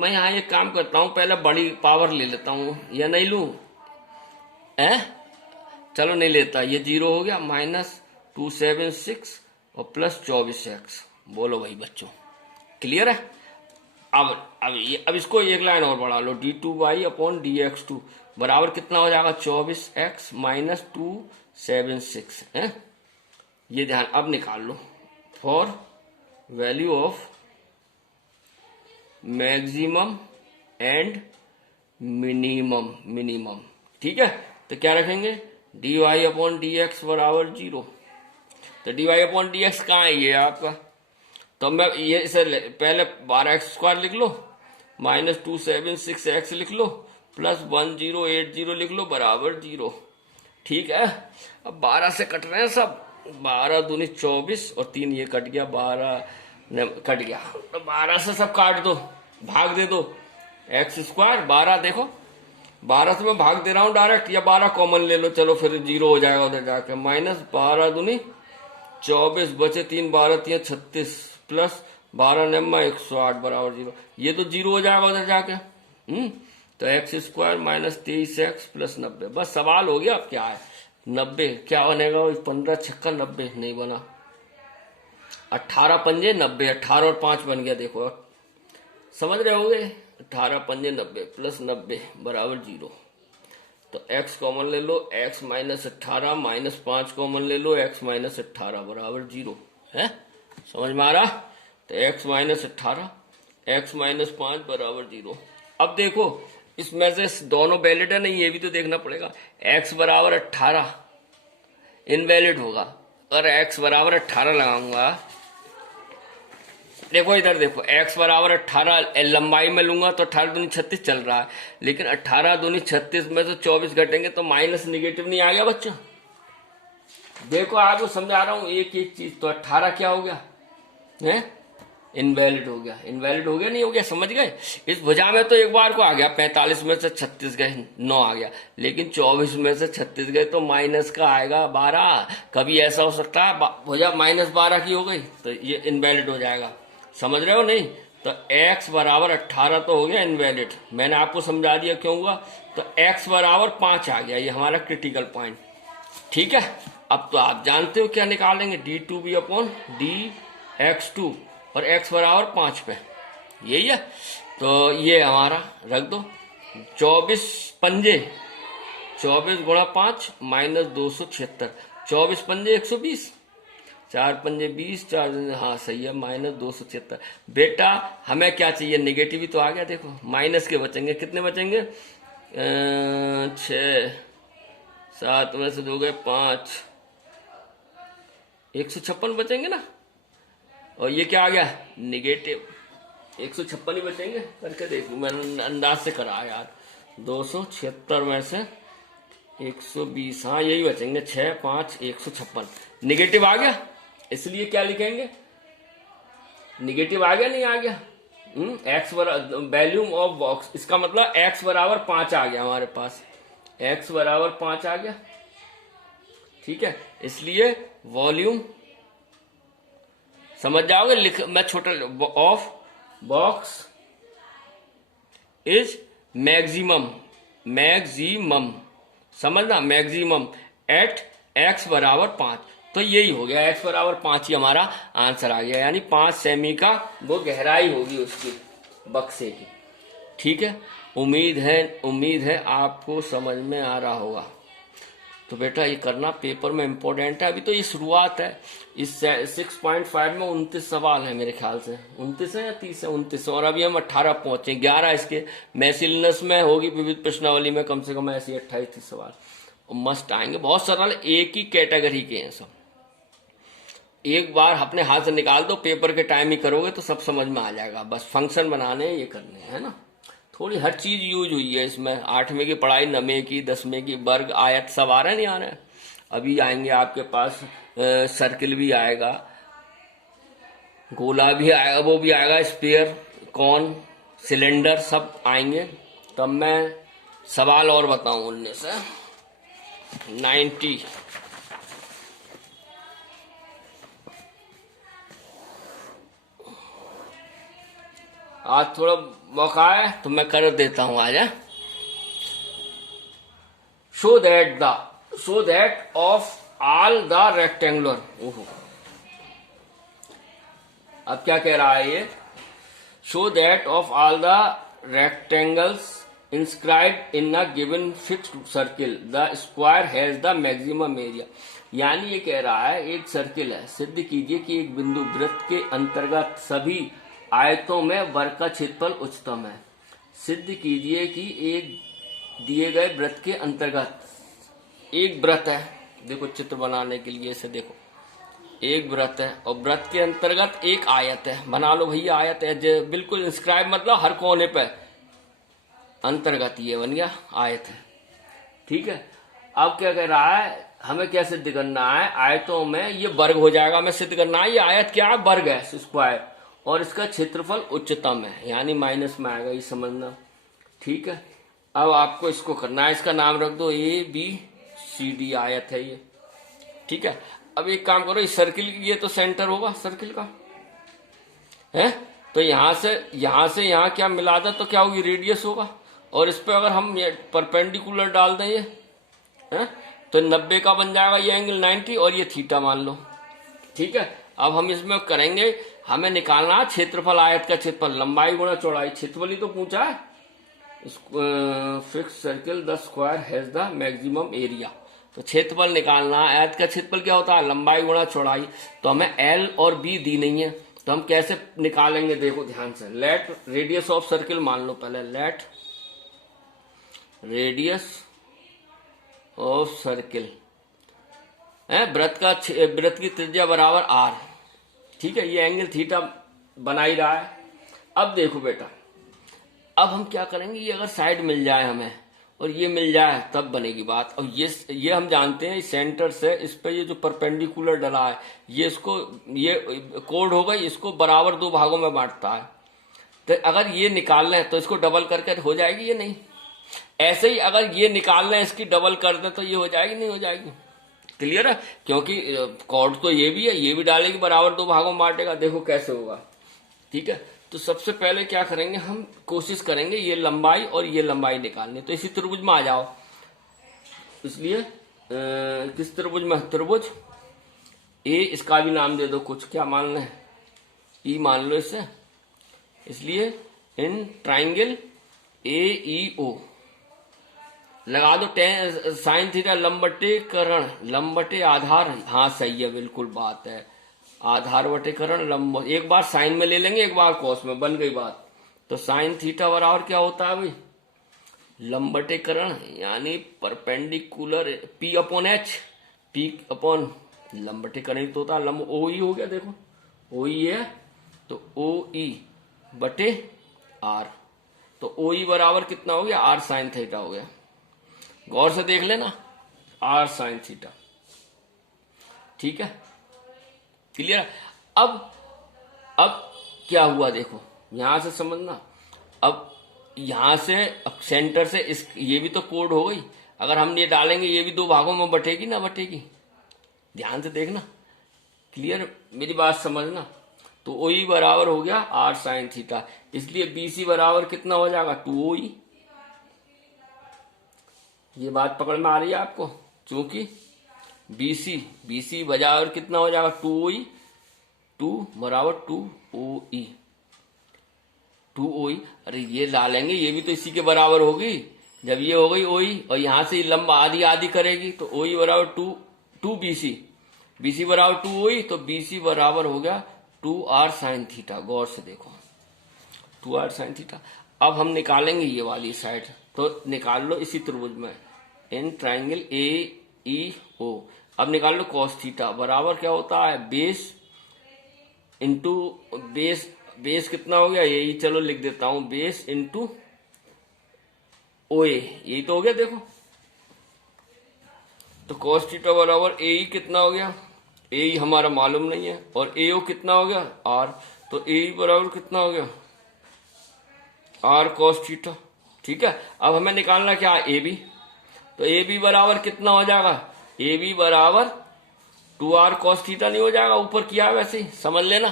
मैं यहाँ एक काम करता हूँ, पहले बड़ी पावर ले लेता हूँ या नहीं लूँ? है, चलो नहीं लेता। ये जीरो हो गया, -276 और +24x। बोलो भाई बच्चों, क्लियर है? अब इसको एक लाइन और बढ़ा लो, d2y/dx2 बराबर कितना हो जाएगा? 24x -276 है। ये ध्यान अब निकाल लो, for value of maximum and minimum. ठीक है, तो क्या रखेंगे? dy/dx बराबर 0। तो dy/dx कहाँ है ये आपका? तो मैं ये इसे पहले 12x² लिख लो, -276x लिख लो, +1080 लिख लो, बराबर 0। ठीक है, अब 12 से कट रहे हैं सब। 12 दूनी 24 और 3 ये कट गया, 12 कट गया। तो 12 से सब काट दो, भाग दे दो। x², 12 देखो, 12 से मैं भाग दे रहा हूँ डायरेक्ट, या 12 कॉमन ले लो, चलो फिर 0 हो जाएगा उधर जाके। -12 दूनी 24 बचे 3, 12 3 36 +12 9 108 बराबर 0। ये तो 0 हो जाएगा उधर जाके। तो x² -23x +90। बस सवाल हो गया। अब क्या है? 90 क्या बनेगा? 15 छक्का 90 नहीं बना। 18 पंजे 90, 18 और 5 बन गया। देखो समझ रहे होगे, 18 पंजे 90 +90 बराबर 0। तो x कॉमन ले लो, x -18 -5 कॉमन ले लो, x -18 बराबर 0 है। समझ में आ रहा? तो x -18 x -5 बराबर 0। अब देखो इसमें से दोनों वैलिड है नहीं, ये भी तो देखना पड़ेगा। x बराबर 18 इनवैलिड होगा। अगर x बराबर 18 लगाऊंगा, देखो इधर देखो, x बराबर 18 लंबाई में लूंगा तो 18 दूनी 36 चल रहा है, लेकिन 18 दूनी 36 में तो 24 घटेंगे तो माइनस निगेटिव नहीं आ गया बच्चों? देखो आपको समझा रहा हूं एक एक चीज। तो 18 क्या हो गया? है इनवैलिड हो गया। इनवैलिड हो गया नहीं हो गया? समझ गए? इस भुजा में तो एक बार को आ गया, 45 में से 36 गए 9 आ गया, लेकिन 24 में से 36 गए तो माइनस का आएगा 12। कभी ऐसा हो सकता है भुजा -12 की हो गई तो ये इनवैलिड हो जाएगा। समझ रहे हो नहीं? तो x बराबर 18 तो हो गया इनवैलिड। मैंने आपको समझा दिया क्यों हुआ। तो x बराबर 5 आ गया, ये हमारा क्रिटिकल पॉइंट। ठीक है, अब तो आप जानते हो क्या निकालेंगे, d2b/dx2 और x बराबर 5 पे, यही है। तो ये हमारा रख दो, 24 पंजे 24 गुणा 5 -276, 24 पंजे 120, 4 पंजे 20, 4 हाँ सही है, -276। बेटा हमें क्या चाहिए? निगेटिव ही तो आ गया। देखो माइनस के बचेंगे, कितने बचेंगे? 6 7 में से 2 गए 5, 156 बचेंगे ना। और ये क्या आ गया? निगेटिव 156 ही बचेंगे। करके देखो, मैंने अंदाज से करा यार। 276 में से 120, हाँ यही बचेंगे, 6 5 156। निगेटिव आ गया, इसलिए क्या लिखेंगे? निगेटिव आ गया नहीं आ गया? एक्स बराबर वैल्यूम ऑफ बॉक्स, इसका मतलब x बराबर 5 आ गया हमारे पास। x बराबर 5 आ गया। ठीक है, इसलिए वॉल्यूम समझ जाओगे। लिख मैं छोटा ऑफ बॉक्स इज मैक्सिमम समझना, मैक्सिमम एट x बराबर 5। तो यही हो गया, x बराबर 5 ही हमारा आंसर आ गया, यानी 5 सेमी का वो गहराई होगी उसकी बक्से की। ठीक है, उम्मीद है आपको समझ में आ रहा होगा। तो बेटा ये करना पेपर में इम्पोर्टेंट है। अभी तो ये शुरुआत है। इस 6.5 में 29 सवाल है मेरे ख्याल से, 29 है या 30 है, 29। और अभी हम 18 पहुंचे, 11 इसके मैसिलनेस में होगी, विविध प्रश्नावली में कम से कम ऐसे 28-30 सवाल मस्ट आएंगे। बहुत सरल, एक ही कैटेगरी के हैं सब। एक बार अपने हाथ से निकाल दो, पेपर के टाइम ही करोगे तो सब समझ में आ जाएगा। बस फंक्शन बनाने ये करने है ना। थोड़ी हर चीज यूज हुई है इसमें। 8वीं की पढ़ाई, 9वीं की, 10वीं की, वर्ग आयत सब आ रहे नहीं आ रहे? अभी आएंगे आपके पास सर्किल भी आएगा, गोला भी आएगा, वो भी आएगा, स्फीयर, कौन, सिलेंडर सब आएंगे। तब मैं सवाल और बताऊं उनमें से 90। आज थोड़ा मौका है तो मैं कर देता हूं आज। Show that of all the rectangular. ओहो, अब क्या कह रहा है ये? Show that of all the rectangles inscribed in a given fixed circle the square has the maximum area. यानी ये कह रहा है एक सर्किल है, सिद्ध कीजिए कि एक बिंदु वृत्त के अंतर्गत सभी आयतों में वर्ग का क्षेत्रफल उच्चतम है। सिद्ध कीजिए कि एक दिए गए वृत्त के अंतर्गत एक वृत्त है, देखो चित्र बनाने के लिए इसे देखो, एक वृत्त है और वृत्त के अंतर्गत एक आयत है। बना लो भैया आयत है, बिल्कुल इंस्क्राइब मतलब हर कोने पे अंतर्गत, ये बन गया आयत है। ठीक है, अब क्या कह रहा है? हमें क्या सिद्ध करना है? आयतों में ये वर्ग हो जाएगा, हमें सिद्ध करना है ये आयत क्या है? वर्ग है, स्क्वायर, और इसका क्षेत्रफल उच्चतम है, यानी माइनस में आएगा, ये समझना। ठीक है, अब आपको इसको करना है, इसका नाम रख दो ABCD आयत है ये। ठीक है, अब एक काम करो, इस सर्किल, ये तो सेंटर होगा सर्किल का है, तो यहां से यहां क्या मिला दे तो क्या होगी? रेडियस होगा। और इस पे अगर हम ये परपेंडिकुलर डाल दें ये है तो 90 का बन जाएगा ये एंगल 90, और ये थीटा मान लो। ठीक है, अब हम इसमें करेंगे, हमें निकालना है क्षेत्रफल, आयत का क्षेत्रफल, लंबाई गुणा चौड़ाई। क्षेत्रफल ही तो पूछा है। Fix circle the square has the maximum area, तो क्षेत्रफल निकालना है। आयत का क्षेत्रफल क्या होता है? लंबाई गुणा चौड़ाई। तो हमें L और B दी नहीं है, तो हम कैसे निकालेंगे? देखो ध्यान से, लेट रेडियस ऑफ सर्किल मान लो पहले, लेट रेडियस ऑफ सर्किल है, वृत्त की त्रिज्या बराबर R। ठीक है, ये एंगल थीटा बना ही रहा है। अब देखो बेटा, अब हम क्या करेंगे? ये अगर साइड मिल जाए हमें और ये मिल जाए तब बनेगी बात। और ये हम जानते हैं इस सेंटर से इस पे ये जो परपेंडिकुलर डला है ये इसको, ये कोड हो गई, इसको बराबर दो भागों में बांटता है। तो अगर ये निकाल लें तो इसको डबल करके हो जाएगी ये नहीं। ऐसे ही अगर ये निकाल लें इसकी डबल कर दें तो ये हो जाएगी नहीं हो जाएगी। क्लियर है? क्योंकि कोड तो ये भी है, ये भी डालेगी बराबर दो भागों में बांटेगा। देखो कैसे होगा। ठीक है, तो सबसे पहले क्या करेंगे? हम कोशिश करेंगे ये लंबाई और ये लंबाई निकालनी। तो इसी त्रिभुज में आ जाओ। इसलिए किस त्रिभुज में? त्रिभुज ए, इसका भी नाम दे दो कुछ, क्या मान लें? ई मान लो इसे। इसलिए इन ट्राइंगल AEO लगा दो साइन थीटा लंबटे करण, लंबटे आधार। हाँ सही है, बिल्कुल बात है, आधार बटे करण लंब। एक बार साइन में ले लेंगे, एक बार कॉस में, बन गई बात। तो साइन थीटा बराबर क्या होता है भाई? लंबटे करण, यानी perpendicular P upon H, P upon लंबटे करण तो होता है लंब। OE हो गया, देखो OE है तो OE बटे R। तो OE बराबर कितना हो गया? R साइन थीटा हो गया। गौर से देख लेना, R साइन थीटा। ठीक है, क्लियर? अब क्या हुआ देखो, यहां से समझना। अब यहां से, अब सेंटर से इस, ये भी तो कोड हो गई। अगर हम ये डालेंगे ये भी दो भागों में बटेगी ना बटेगी? ध्यान से देखना, क्लियर? मेरी बात समझना। तो OE बराबर हो गया R साइन थीटा। इसलिए BC बराबर कितना हो जाएगा? 2OE। ये बात पकड़ में आ रही है आपको? क्योंकि BC बराबर कितना हो जाएगा? 2OE, 2 बराबर 2OE, 2OE। अरे ये डालेंगे, ये भी तो इसी के बराबर होगी। जब ये हो गई OE और यहां से लंबा आधी आधी करेगी तो OE बराबर 2BC, BC बराबर 2OE, तो BC बराबर हो गया 2R साइन थीटा। गौर से देखो, 2R साइन थीटा। अब हम निकालेंगे ये वाली साइड, तो निकाल लो इसी त्रिभुज में, इन ट्राइंगल AEO। अब निकाल लो कॉस थीटा बराबर क्या होता है? बेस इंटू बेस कितना हो गया? यही, चलो लिख देता हूं, बेस इंटू OA, यही तो हो गया। देखो तो कॉस थीटा बराबर AE कितना हो गया? AE हमारा मालूम नहीं है, और AO कितना हो गया? R। तो AE बराबर कितना हो गया? R cos theta. ठीक है, अब हमें निकालना क्या है? AB। तो AB बराबर कितना हो जाएगा? AB बराबर 2R cos थीटा नहीं हो जाएगा? ऊपर किया है वैसे ही, समझ लेना।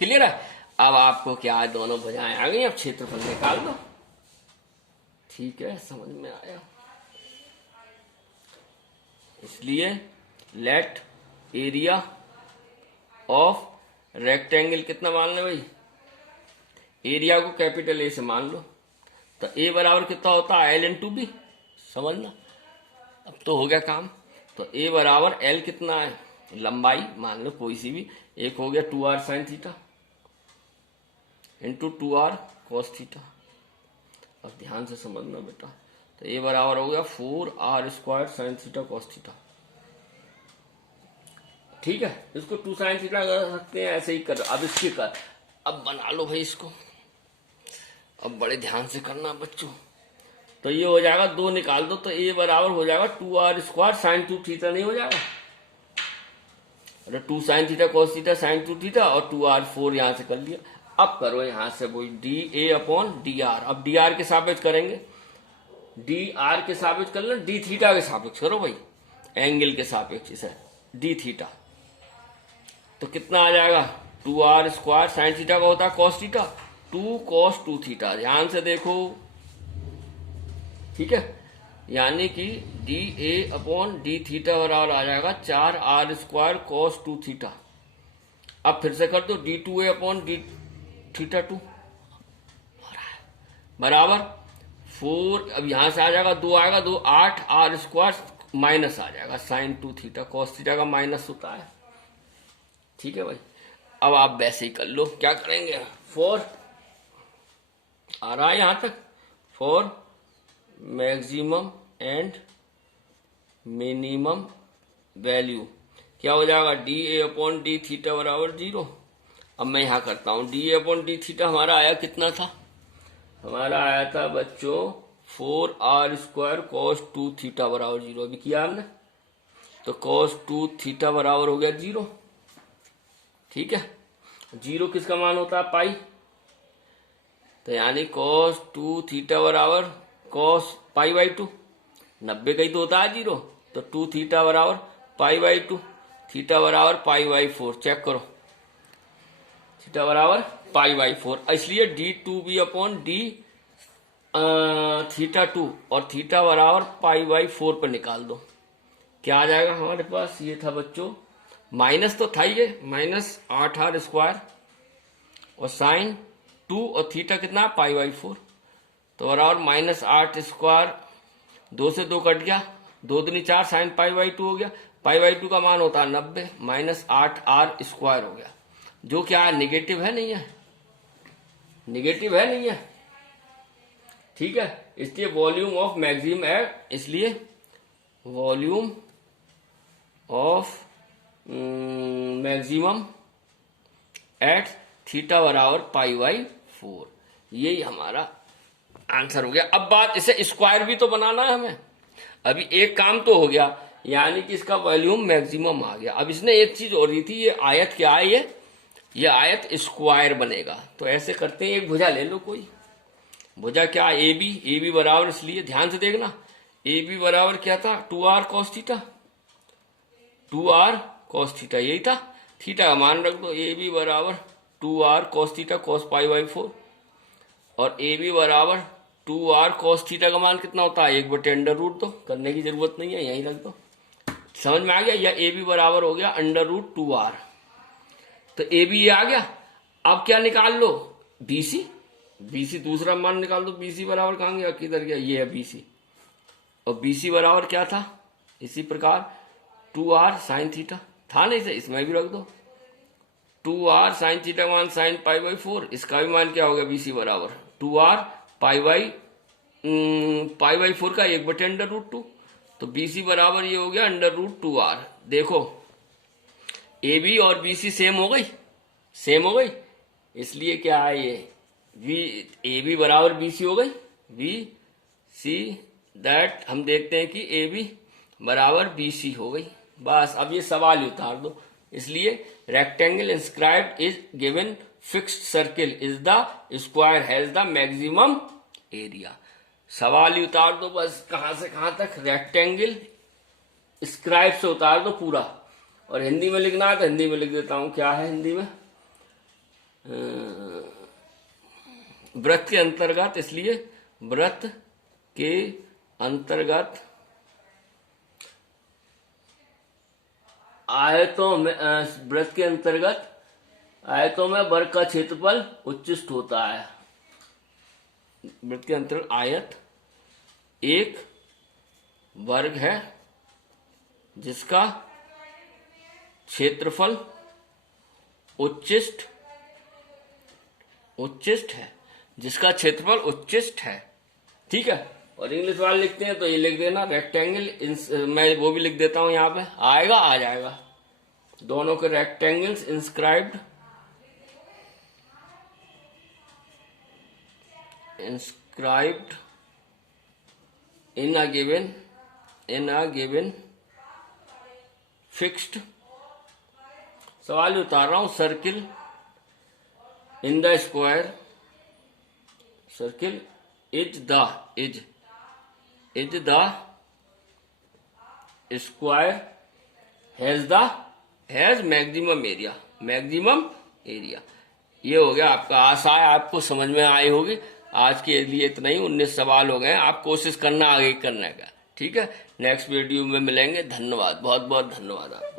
क्लियर है? अब आपको क्या है, दोनों भुजाएं आ गई, अब क्षेत्रफल निकाल दो। ठीक है, समझ में आया। इसलिए लेट एरिया ऑफ रेक्टेंगल कितना मान लो भाई, एरिया को कैपिटल ए से मान लो, तो ए बराबर कितना होता है, एल इंटू बी। समझना, अब तो हो गया काम। तो ए बराबर एल कितना है, लंबाई मान लो कोई सी भी, एक हो गया 2r sine theta into 2r cos theta. अब ध्यान से समझना बेटा, तो ए बराबर हो गया 4r square sine theta cos theta. ठीक है, इसको 2 साइन थीटा कर सकते हैं, ऐसे ही कर। अब इसके कर, अब बना लो भाई इसको, अब बड़े ध्यान से करना बच्चों। तो ये हो जाएगा, 2 निकाल दो, तो ए बराबर हो जाएगा 2r स्क्वायर साइन 2 थीटा, नहीं हो जाएगा? अरे 2 sine theta cos theta sine 2 theta और 2r 4 यहां से कर लिया। अब करो यहां से वही D A upon D R. अब डी आर के सापेक्ष करेंगे, डी आर के सापेक्ष कर लो, डी थीटा के सापेक्ष करो भाई, एंगल के सापेक्ष इसे डी थीटा। तो कितना आ जाएगा, 2r स्क्वायर साइन थीटा का होता है कॉस थीटा, 2 कॉस 2 थीटा। ध्यान से देखो, ठीक है, यानी कि D A upon D theta बराबर आ जाएगा 4r स्क्वायर कॉस 2 थीटा। अब फिर से कर दो, D 2a upon D theta 2 बराबर 4। अब यहां से आ जाएगा 2 आएगा, 2 8r स्क्वायर माइनस आ जाएगा साइन 2 थीटा, कॉस थीटा का माइनस होता है। ठीक है भाई, अब आप वैसे ही कर लो, क्या करेंगे, 4 आ रहा है यहां तक, for maximum and minimum value क्या हो जाएगा, D A upon D theta बराबर 0। अब मैं यहां करता हूं, D A upon D theta हमारा आया कितना था, हमारा आया था बच्चों 4r स्क्वायर कॉस 2 थीटा बराबर 0। अभी किया हमने, तो कॉस 2 थीटा बराबर हो गया 0। ठीक है, 0 किसका मान होता है, पाई। तो यानी कॉस 2 थीटा बराबर कॉस पाई बाई 2, 90 का ही तो होता है 0, तो 2 थीटा बराबर पाई बाई 2, थीटा बराबर पाई बाई 4। चेक करो, थीटा बराबर पाई बाई 4, इसलिए D 2b upon D theta 2 और थीटा बराबर पाई बाई 4 पर निकाल दो। क्या आ जाएगा हमारे पास, ये था बच्चों, माइनस तो था ये, माइनस 8r स्क्वायर और साइन 2 और थीटा कितना, पाई बाई 4, तो बराबर माइनस 8 स्क्वायर, 2 से 2 कट गया, 2 दूनी 4 साइन पाई बाई 2 हो गया, पाई बाई 2 का मान होता है 90, माइनस 8r स्क्वायर हो गया, जो क्या है, निगेटिव है नहीं है, निगेटिव है नहीं है। ठीक है, इसलिए वॉल्यूम ऑफ मैक्सिमम है, इसलिए volume of maximum at theta बराबर पाई बाई 4, यही हमारा आंसर हो गया। अब बात, इसे स्क्वायर भी तो बनाना है हमें। अभी एक काम तो हो गया, यानी कि इसका वॉल्यूम मैक्सिमम आ गया। अब इसने एक चीज हो रही थी, ये आयत क्या है, ये आयत स्क्वायर बनेगा। तो ऐसे करते हैं, एक भुजा ले लो कोई, भुजा क्या, ए बी बराबर, इसलिए ध्यान से देखना, ए बी बराबर क्या था, 2r cos theta, 2r cos theta, यही था, थीटा का मान रख दो, ए बी बराबर 2r cos theta cos pi by 4, और ए बी बराबर 2r कॉस थीटा का मान कितना होता है, 1/, अंडर रूट दो, करने की जरूरत नहीं है, यहीं रख दो। समझ में आ गया, या ए बी बराबर हो गया अंडर रूट 2r, तो ए बी ये आ गया। अब क्या निकाल लो, बीसी, बीसी दूसरा मान निकाल दो, बीसी बराबर कहां गया, किधर गया, ये है बीसी, और बीसी बराबर क्या था, इसी प्रकार 2r साइन थीटा था नहीं से, इसमें भी रख दो, 2r साइन थीटा मान साइन पाई बाई 4, इसका भी मान क्या हो गया, बीसी बराबर 2r पाई बाई 4 का 1/, अंडर रूट 2, तो बीसी बराबर ये हो गया अंडर रूट 2r। देखो ए बी और बीसी सेम हो गई, सेम हो गई, इसलिए क्या है ये, वी ए बी बराबर बीसी हो गई, वी सी दैट हम देखते हैं कि ए बी बराबर बीसी हो गई। बस अब ये सवाल ही उतार दो। इसलिए rectangle inscribed is given fixed circle is the square has the maximum area. सवाल ही उतार दो बस, कहां से कहां तक, रेक्टेंगल स्क्राइब से उतार दो पूरा, और हिंदी में लिखना है तो हिंदी में लिख देता हूं, क्या है हिंदी में, वृत्त के अंतर्गत, इसलिए वृत्त के अंतर्गत आयतों में, वृत्त के अंतर्गत आयतों में वर्ग का क्षेत्रफल उच्चिष्ट होता है। वृत्त के अंतर्गत आयत एक वर्ग है जिसका क्षेत्रफल उच्चिष्ट है, जिसका क्षेत्रफल उच्चिष्ट है। ठीक है, और इंग्लिश वाले लिखते हैं तो ये लिख देना रेक्टेंगल, मैं वो भी लिख देता हूं, यहां पे आएगा, आ जाएगा दोनों के rectangles inscribed in a given fixed, सवाल उतार रहा हूं, circle in the square, circle is the square has maximum area, ये हो गया आपका। आशा है आपको समझ में आई होगी। आज के लिए इतना ही, 19 सवाल हो गए, आप कोशिश करना आगे करने का। ठीक है, नेक्स्ट वीडियो में मिलेंगे। धन्यवाद, बहुत बहुत धन्यवाद आप।